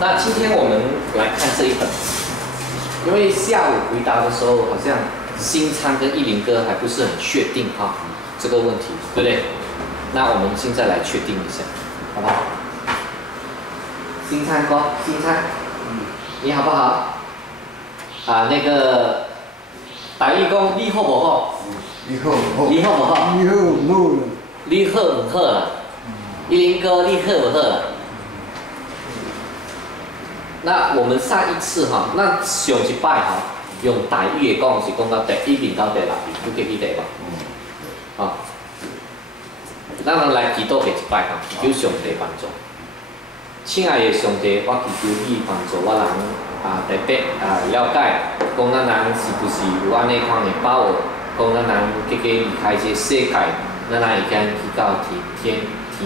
那今天我们来看这一本，因为下午回答的时候好像新昌跟一林哥还不是很确定哈这个问题，对不对？那我们现在来确定一下，好不好？新昌哥，新昌，你好不好？啊，那个台语讲你好不好？你好不好？你好不好？你好不好？你好不好啦？一林哥，你好不好啦？那我们上一次哈，那上一摆哈，用台语的讲是讲到第1面到第6面，你记得吧？啊，咱们来祈祷第一摆哈，祈求上帝帮助。亲爱的上帝，我祈求你帮助我人特别了解，讲咱人是不是有安尼款的把握，讲咱人结果离开这世界，咱人会经去到天父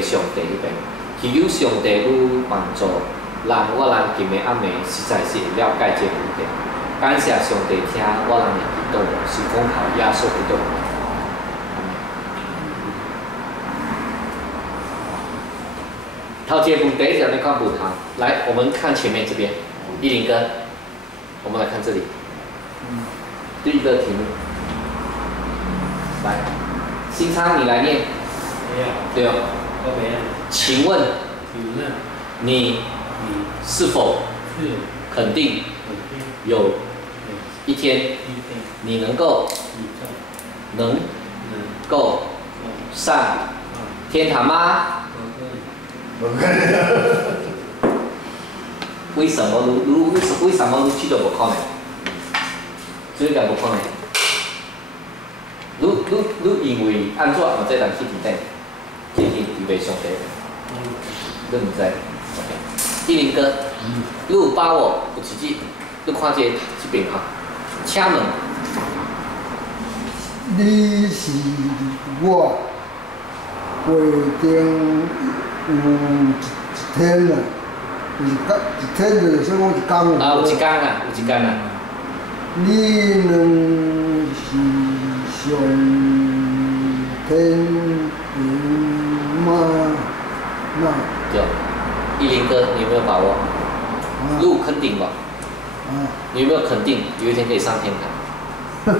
上帝迄边，祈求上帝有帮助。让我人今日暗暝实在是了解这问题，感谢上帝听我人的祈祷，是讲靠耶稣基督。头一个问题就你看问哈，来，我们看前面这边，一林哥，我们来看这里，第一个题目，来，新昌你来念，对哦，请问你是否肯定有一天你能够上天堂吗？为什么为什么你觉得不可能？这个不可能。你认为安怎我这人去地顶？去袂上帝？你唔知？一林哥，你有把握有一日，你看这边哈，请问，你是我规定有一天啦，一天就是说讲一天啦。有一天啊，有一天啊。你能是上天平吗？那对。一林哥，你有没有把握？你有肯定吧？你有没有肯定有一天可以上天堂？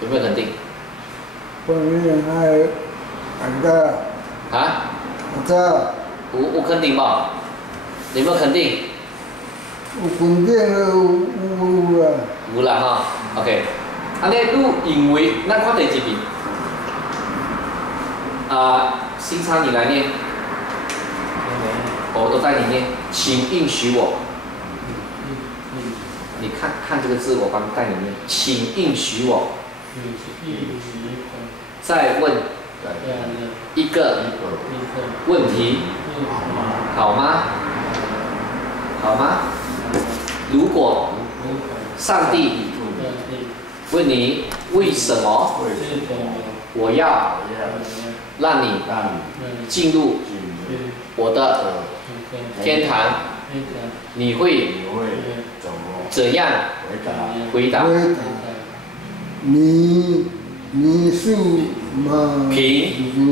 有没有肯定？我知啊？我知。有肯定吧？你有没有肯定？有肯定有啦。有啦哈 ，OK。安尼你认为，咱看第一面。新昌你来念。我都带你念，请应许我。你看这个字，我帮你带你念，请应许我。再问一个问题，好吗？好吗？如果上帝问你为什么我要让你进入我的天堂，你会怎样回答？你是嘛？有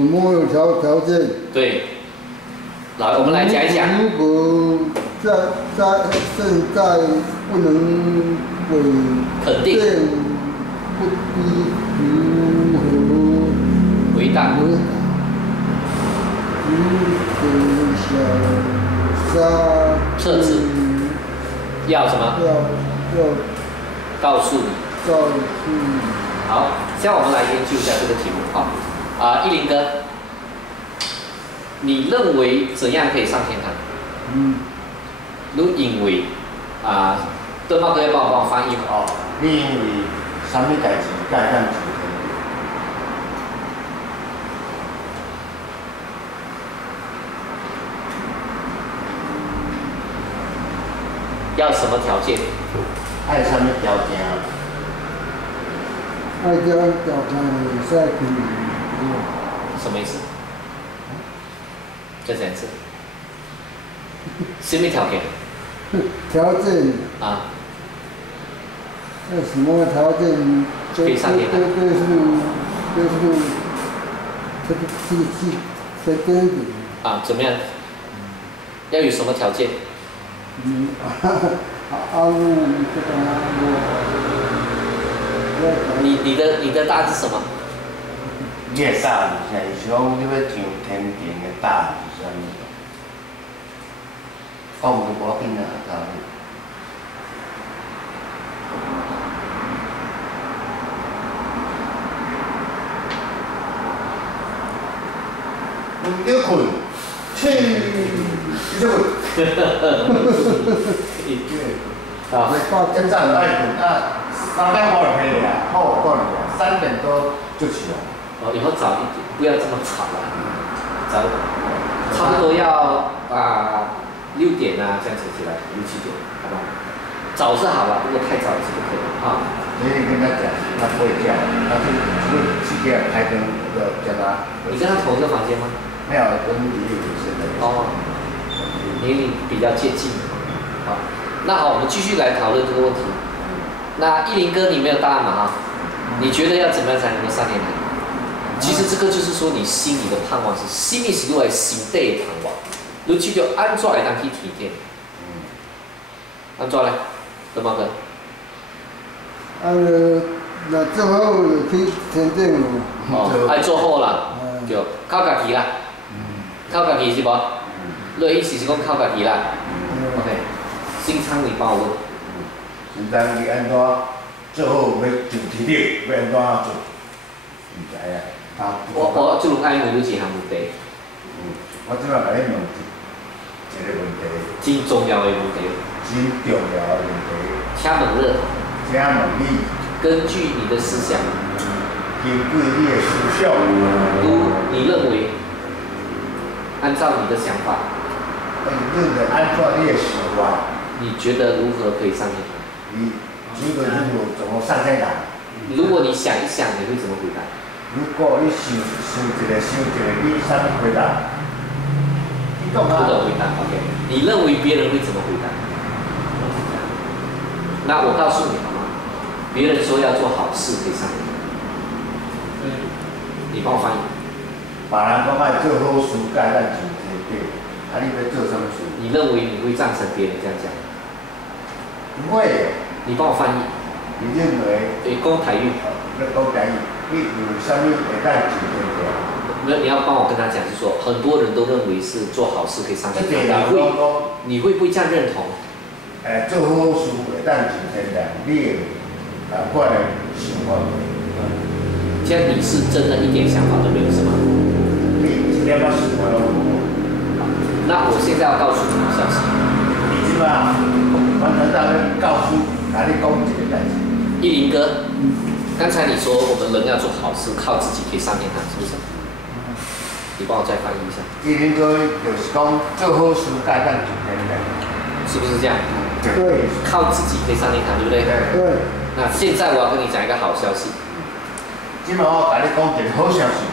没有条件？对。来，我们来讲一讲。如果在现在不能肯定，不如何回答？测试要什么？要告诉你。好，现在我们来研究一下这个题目哈。一林哥，你认为怎样可以上天堂？你认为对方可以帮我翻译哦。你认为什么代志该咱做？要什么条件？爱什么条件？爱条件会使去。什么意思？再讲一次。什么条件？条件。那什么条件？可以上天堂。这个怎么样？要有什么条件？你的答案是什么？你的答案是啥？是讲你要上天庭的答案是啥物？讲唔无要紧啊，答案。唔要困，你就困。啊，现在爱困啊，3点半就起来啊，好过你啊，3点多就起来。哦，以后早一点，不要这么吵了，差不多要6点啊这样子起来，6、7点，好不好？早是好了，不过太早是不可以啊。所以跟他讲，他不会叫，他就7点开灯，我就叫他。你跟他同一个房间吗？没有，跟李丽女生的。哦，年龄比较接近。好，那好，我们继续来讨论这个问题。那依林哥，你没有答案嘛？哈，你觉得要怎么样才能够上天堂？其实这个就是说你心里的盼望是，心里是为心底的盼望。你去就安怎来当去体验？安怎嘞？怎么个？那最好就去天顶咯。哦，爱做好啦，就靠家己啦，靠家己是无？你意思是讲靠家己啦？OK， 新昌你帮我问。现在你安怎做好要上天顶，要安怎做？唔知啊。我就爱问你一项问题。我即摆甲你问一个问题。真重要的问题。真重要的问题。请问你。请问你。根据你的思想。根据你的思想。你认为，按照你的想法。按照你的想法。你觉得如何可以上天堂？你觉得如何怎么上天堂？如果你想一想，你会怎么回答？如果你想一个，你啥物回答？你讲啊。不懂回答 ，OK。你认为别人会怎么回答？那我告诉你好吗？别人说要做好事可以上天堂。你帮我翻译。别人讲爱做好事，该咱上天顶，啊，你要做什么事？你认为你会赞成别人这样讲？不会。你帮我翻译。你认为？对，讲台语。讲台语。你有啥物会当上天顶？那你要帮我跟他讲，是说很多人都认为是做好事可以上天堂，你会不会这样认同？做好事会当上天堂，你的款的想法。这样你是真的一点想法都没有是吗？你一点仔想法都无。那我现在要告诉你好消息。你即摆，我现在要告诉，甲你讲一个代志。依林哥，刚才你说我们人要做好事，靠自己可以上天堂，是不是？你帮我再翻译一下。依林哥就是讲做好事该当上天堂，是不是这样？对。靠自己可以上天堂，对不对？对。那现在我要跟你讲一个好消息。今摆我甲你讲一个好消息。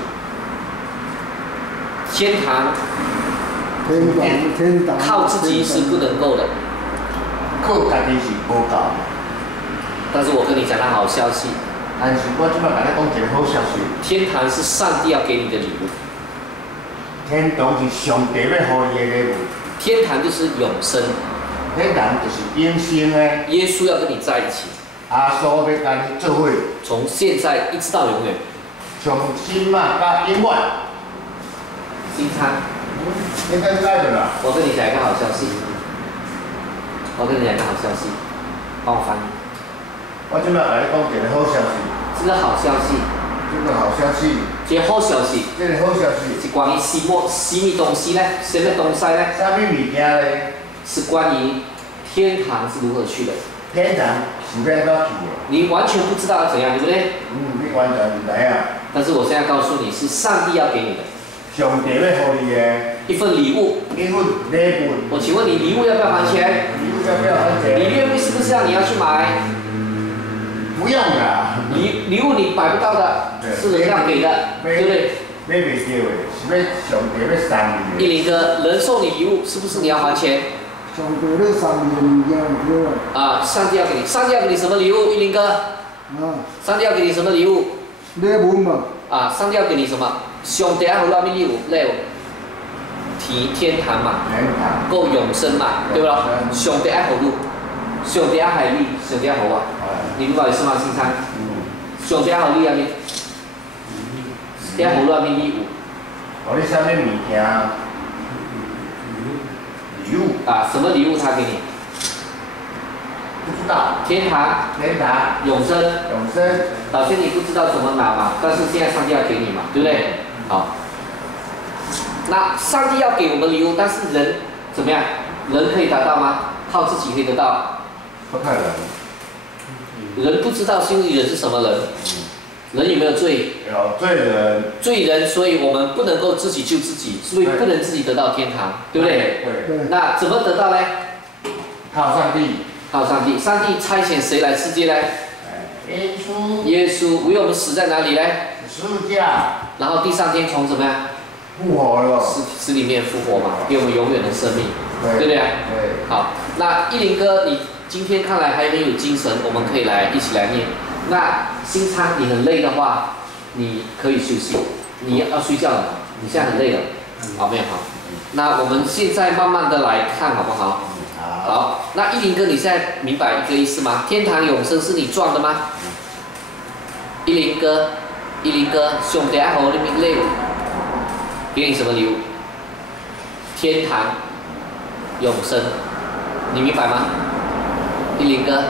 天堂。天堂。靠自己是不能够的。靠家己是无够。但是我跟你讲个好消息。但是我今摆甲你讲一个好消息。天堂是上帝要给你的礼物。天堂是上帝要予你的礼物。天堂就是永生。天堂就是永生的。耶稣要跟你在一起。耶稣要甲你做伙。从现在一直到永远。从今嘛到永远。新昌。应该在的啦。我跟你讲一个好消息。我跟你讲一个好消息，帮我翻译。我今摆甲你讲一个好消息。这个好消息。这个好消息。这个好消息。这个好消息。是关于什么东西呢？什么东西呢？啥物物件呢？是关于天堂是如何去的。天堂是要怎去的？你完全不知道要怎样，对不对？你完全唔知啊。但是我现在告诉你是上帝要给你的。上帝要予你的。一份礼物。一份礼物。我请问你礼物要不要还钱？礼物要不要还钱？你愿意是不是要你要去买？不用啦。礼物你买不到的，是人家给的，对不对？买袂到的，是要上帝要送你的。依林哥，人送你礼物，是不是你要还钱？上帝要送你的物件对啊，上帝要给你，上帝要给你什么礼物？依林哥。上帝要给你什么礼物？礼物嘛。啊，上帝要给你什么？上帝要给你礼物？礼物。天堂嘛，天堂。够永生嘛，对不啦？上帝爱好路，上帝爱海你，上帝爱好我，你明白意思吗？先生，上帝爱好你啊你，爱好路啊你礼物。我你啥物物件？礼物。啊，什么礼物他给你？不知道。天堂。天堂。永生。永生。老先你不知道怎么拿嘛，但是现在上帝要给你嘛，对不对？好。那上帝要给我们礼物，但是人怎么样？人可以得到吗？靠自己可以得到？不可能。人不知道心里人是什么人。人有没有罪？有罪人。罪人，所以我们不能够自己救自己，所以不能自己得到天堂，对不对？对。那怎么得到呢？靠上帝。靠上帝。上帝差遣谁来世界呢？耶稣。耶稣为我们死在哪里呢？十字架。然后第三天从怎么样？复活了。死里面复活嘛，给我们永远的生命，对不对？对。好，那一林哥，你今天看来还很有精神，我们可以一起来念。那新昌，你很累的话，你可以休息。你要睡觉了，你现在很累了，好没有？好。那我们现在慢慢的来看，好不好？好。那一林哥，你现在明白一个意思吗？天堂永生是你赚的吗？一林哥，上帝爱好你们礼物，给你什么礼物？天堂永生，你明白吗？一林哥。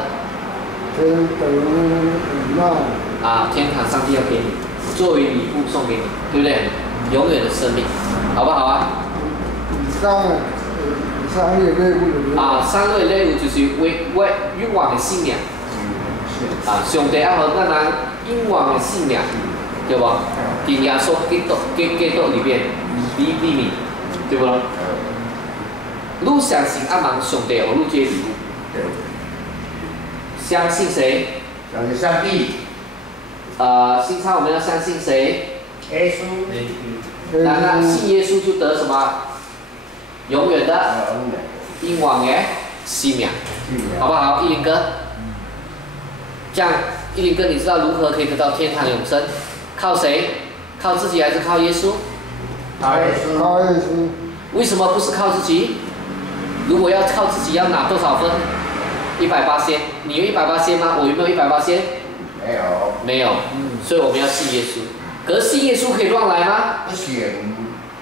天堂永啊，天堂上帝要给你，作为礼物送给你，对不对？永远的生命，好不好啊？三类礼物。啊，三类礼物就是永远的信仰。啊，上帝要和咱人永远的信仰，对不？在耶稣基督里面，里面，对不？你相信阿芒上帝和你这礼物。相信谁？相信上帝。新昌我们要相信谁？耶稣。那信耶稣就得什么？永远的、永远的生命，好不好？一林哥，这样一林哥，你知道如何可以得到天堂永生？靠谁？靠自己还是靠耶稣？靠耶稣。靠耶稣。为什么不是靠自己？如果要靠自己，要拿多少分？180%。你有180%吗？我有没有180%？没有。没有。所以我们要信耶稣。可是信耶稣可以乱来吗？不行。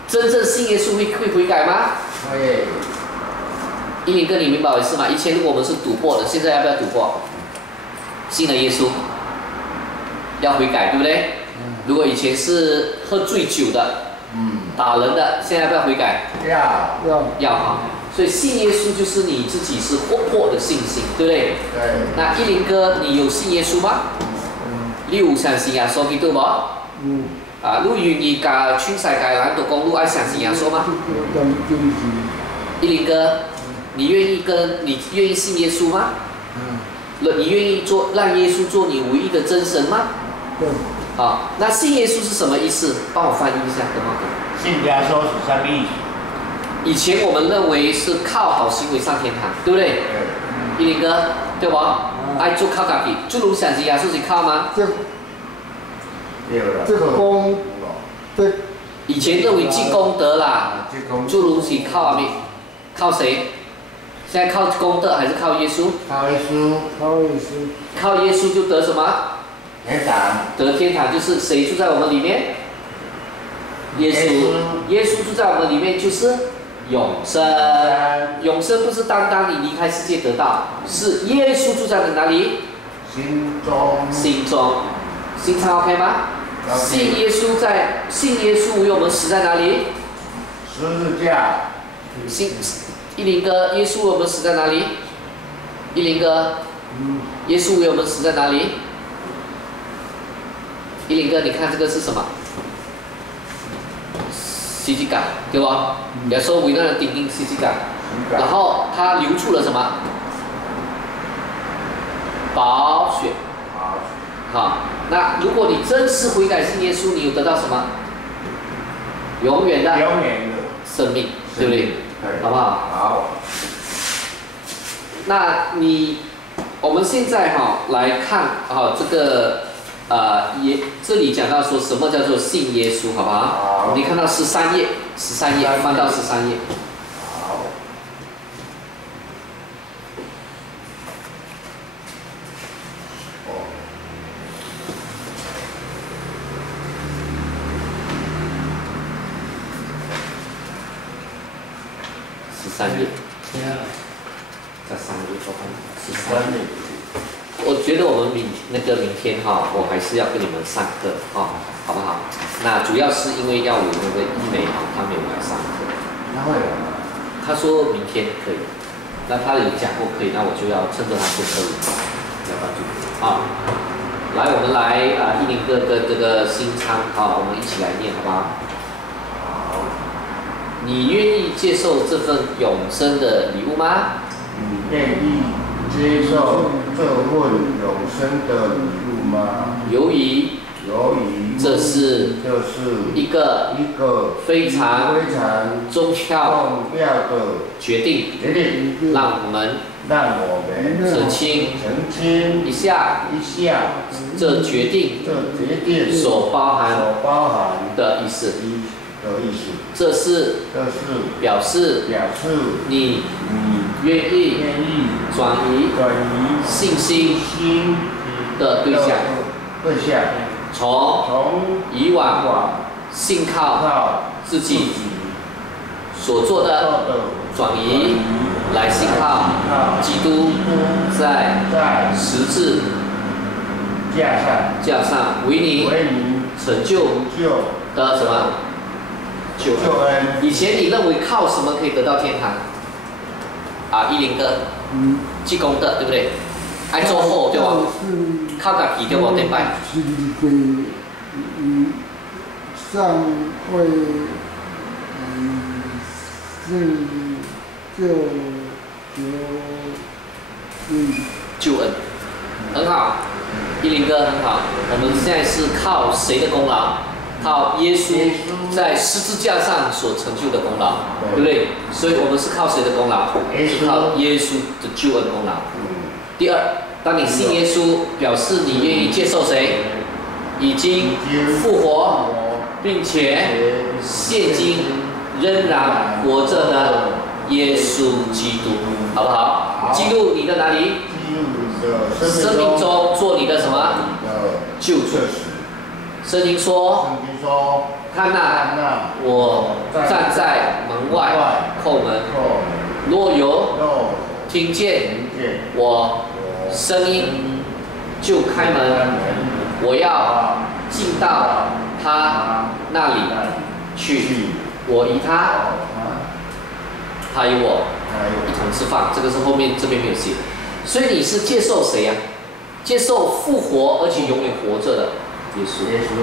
真正信耶稣会悔改吗？会。一林哥，你明白我意思吗？以前如果我们是赌博的，现在要不要赌博？信了耶稣，要悔改，对不对？如果以前是喝醉酒的，打人的，现在要不要悔改？要哈。所以信耶稣就是你自己是活泼的信心，对不对？对。那一林哥，你有信耶稣吗？你有相信耶稣基督无？啊，你愿意甲全世界人都讲，你爱相信耶稣吗？一林哥，你愿意信耶稣吗？你愿意让耶稣做你唯一的真神吗？对。好，那信耶稣是什么意思？帮我翻译一下，等我等。信耶稣是啥意思？以前我们认为是靠好行为上天堂，对不对？对。一林哥，对不？爱做靠家己，就如相信耶稣是靠吗？这功，这以前认为积功德啦，诸如是靠咩？靠谁？现在靠功德还是靠耶稣？靠耶稣。靠耶稣。靠耶稣就得什么？天堂。得天堂就是谁住在我们里面？耶稣。耶稣住在我们里面就是永生。永生不是单单你离开世界得到，是耶稣住在你哪里？心中。心中。心肠 OK 吗？信耶稣为我们死在哪里？十字架。一林哥，耶稣为我们死在哪里？一林哥，耶稣为我们死在哪里？一林哥，你看这个是什么？十字架，对吧？耶稣为那人钉十字架，然后他流出了什么？宝血。好，那如果你真是悔改信耶稣，你有得到什么？永远的生命，对不对？好不好？好。那我们现在来看这个这里讲到说什么叫做信耶稣，好不好？好你看到13页，翻到13页。好。13页，在3页，我看13页。我觉得我们明天哈，我还是要跟你们上课哈，好不好？那主要是因为要有那个医美哈，他没有来上课。他会有吗？他说明天可以，那他有讲过可以，那我就要趁着他不可以，要不然就啊。来，我们来10哥跟这个新昌我们一起来念，好不好？好。你愿意接受这份永生的礼物吗？你愿意接受这份永生的礼物吗？由于这是一个非常重要的决定，让我们澄清一下这决定所包含的意思。这是表示你愿意转移信心的对象，从以往信靠自己所做的转移来信靠基督在十字架上为你成就的什么救恩？以前你认为靠什么可以得到天堂？10哥，积功德对不对？爱做好对吧？靠家己对不对拜？是上为救恩，很好，10哥很好。我们现在是靠谁的功劳？靠耶稣在十字架上所成就的功劳，对不对？所以我们是靠谁的功劳？是靠耶稣的救恩功劳。第二，当你信耶稣，表示你愿意接受谁？已经复活，并且现今仍然活着的耶稣基督，好不好？记录你的哪里？生命中做你的什么？救主。圣经说：“看哪，我站在门外叩门，若有听见我声音，就开门。我要进到他那里去，我与他，他与我一同吃饭。”这个是后面这边没有写。所以你是接受谁呀？接受复活而且永远活着的。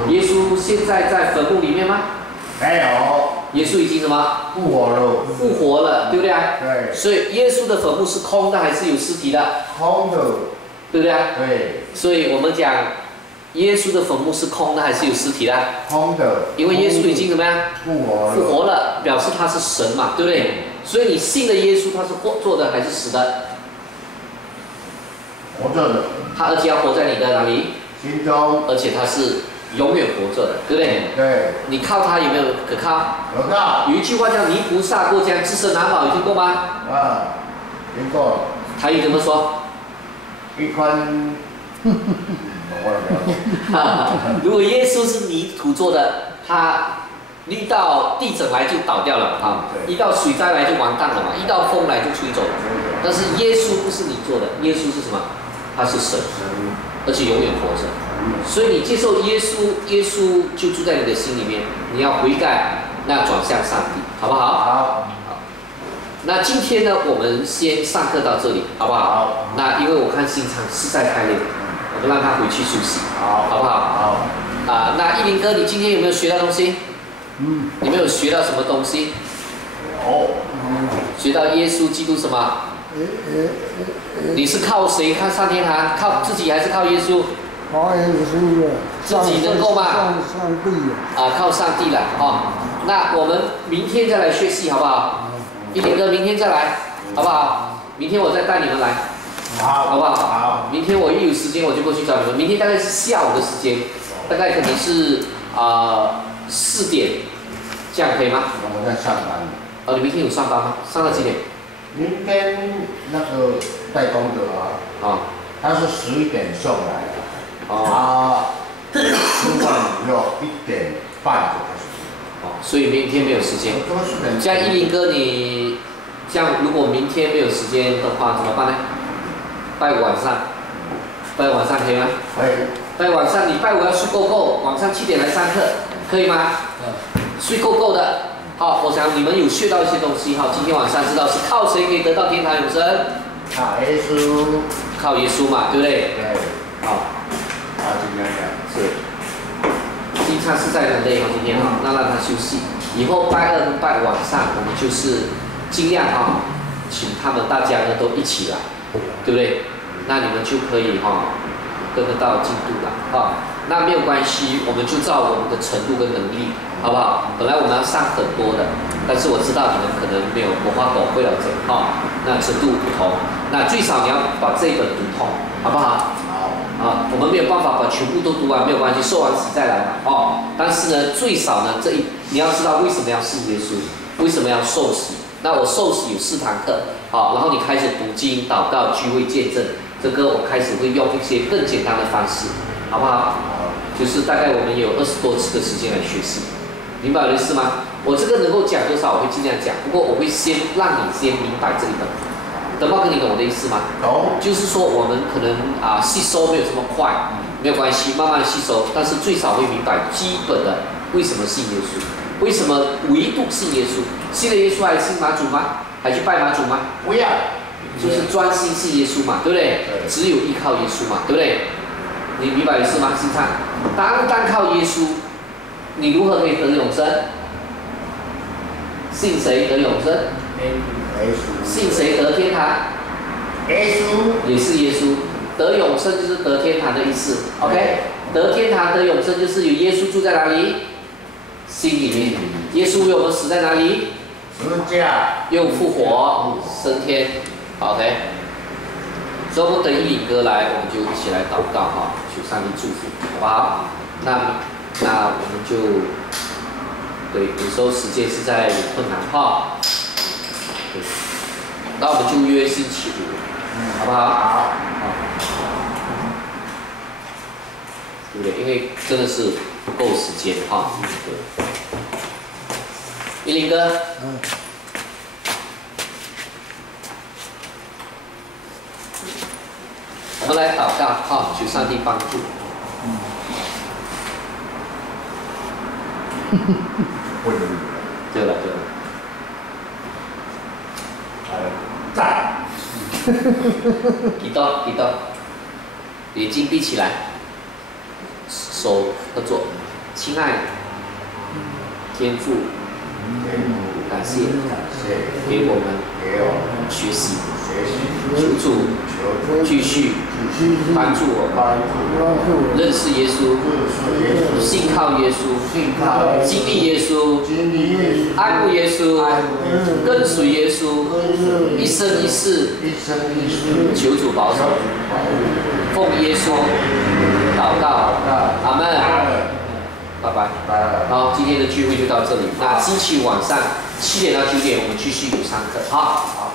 耶稣现在在坟墓里面吗？没有。耶稣已经什么？复活了，对不对？对。所以耶稣的坟墓是空的还是有尸体的？空的，对不对？对。所以我们讲，耶稣的坟墓是空的还是有尸体的？空的。因为耶稣已经怎么样？复活了，表示他是神嘛，对不对？所以你信的耶稣他是活着的还是死的？活着的。他而且要活在你的哪里？心中，而且他是永远活着的，对不对？对。你靠他有没有可靠？可靠。有一句话叫“泥菩萨过江，自身难保”，有听过吗？听过。台语怎么说？一宽。如果耶稣是泥土做的，他遇到地震来就倒掉了一到水灾来就完蛋了嘛，一到风来就吹走了。但是耶稣不是你做的，耶稣是什么？他是神。而且永远活着，所以你接受耶稣，耶稣就住在你的心里面。你要悔改，那转向上帝，好不好？好。那今天呢，我们先上课到这里，好不好？好。那因为我看新昌实在太累了，我们让他回去休息，好不好？好。那10哥，你今天有没有学到东西？你没有学到什么东西？学到耶稣基督什么？你是靠谁看上天堂？靠自己还是靠耶稣？靠耶稣的。自己能够吗？上帝靠上帝了那我们明天再来学习好不好？10哥，明天再来，好不好？明天我再带你们来。好不好？好。明天我一有时间我就过去找你们。明天大概是下午的时间，大概可能是4点，这样可以吗？我在上班。你明天有上班吗？上到几点？明天那个代工的他是11点送来的，吃饭以后1点半就开始。所以明天没有时间。这样依林哥你，这样如果明天没有时间的话怎么办呢？拜五晚上可以吗？可以。拜五晚上你拜五要睡够够，晚上7点来上课，可以吗？睡够够的。好，我想你们有学到一些东西。好，今天晚上知道是靠谁可以得到天堂永生？靠耶稣。靠耶稣嘛，对不对？对。好。今天是。金灿实在很累今天那让他休息。以后拜2跟拜5晚上，我们就是尽量请他们大家呢都一起来，对不对？那你们就可以跟得到进度了那没有关系，我们就照我们的程度跟能力，好不好？本来我们要上很多的，但是我知道你们可能没有文化懂会了这那程度不同，那最少你要把这一本读通，好不好？好。我们没有办法把全部都读完，没有关系，受完洗再来嘛但是呢，最少呢你要知道为什么要信耶稣，为什么要受洗。那我受洗有4堂课，然后你开始读经、祷告、聚会、见证，这个我开始会用一些更简单的方式，好不好？就是大概我们有20多次的时间来学习，明白我的意思吗？我这个能够讲多少，我会尽量讲，不过我会先让你先明白这一本。德茂哥，你懂我的意思吗？懂。就是说我们可能吸收没有这么快，没有关系，慢慢的吸收，但是最少会明白基本的为什么信耶稣，为什么唯独信耶稣，信了耶稣还信马主吗？还去拜马主吗？不要。就是专心信耶稣嘛，对不对？只有依靠耶稣嘛，对不对？你明白意思吗？心唱，单靠耶稣，你如何可以得永生？信谁得永生？信谁得天堂？耶稣也是耶稣。得永生就是得天堂的意思 ，OK？ 得天堂得永生就是有耶稣住在哪里？心里面。耶稣为我们死在哪里？十字架。又复活升天 ，OK？ 所以我们等依林哥来，我们就一起来祷告求上帝祝福，好不好？那我们就对，有时候时间实在有困难对，那我们就约星期5，好不好？好。对不对？因为真的是不够时间对。依林哥。我们来祷告求上帝帮助。对了。赞。祈祷，眼睛闭起来，手合作。亲爱的天父，感谢给我们学习，求主继续帮助我们认识耶稣，信靠耶稣，经历耶稣，爱慕耶稣，跟随耶稣，一生一世，求主保守，奉耶稣祷告，阿门。拜拜。好，今天的聚会就到这里。那星期五晚上7点到9点，我们继续有上课。好。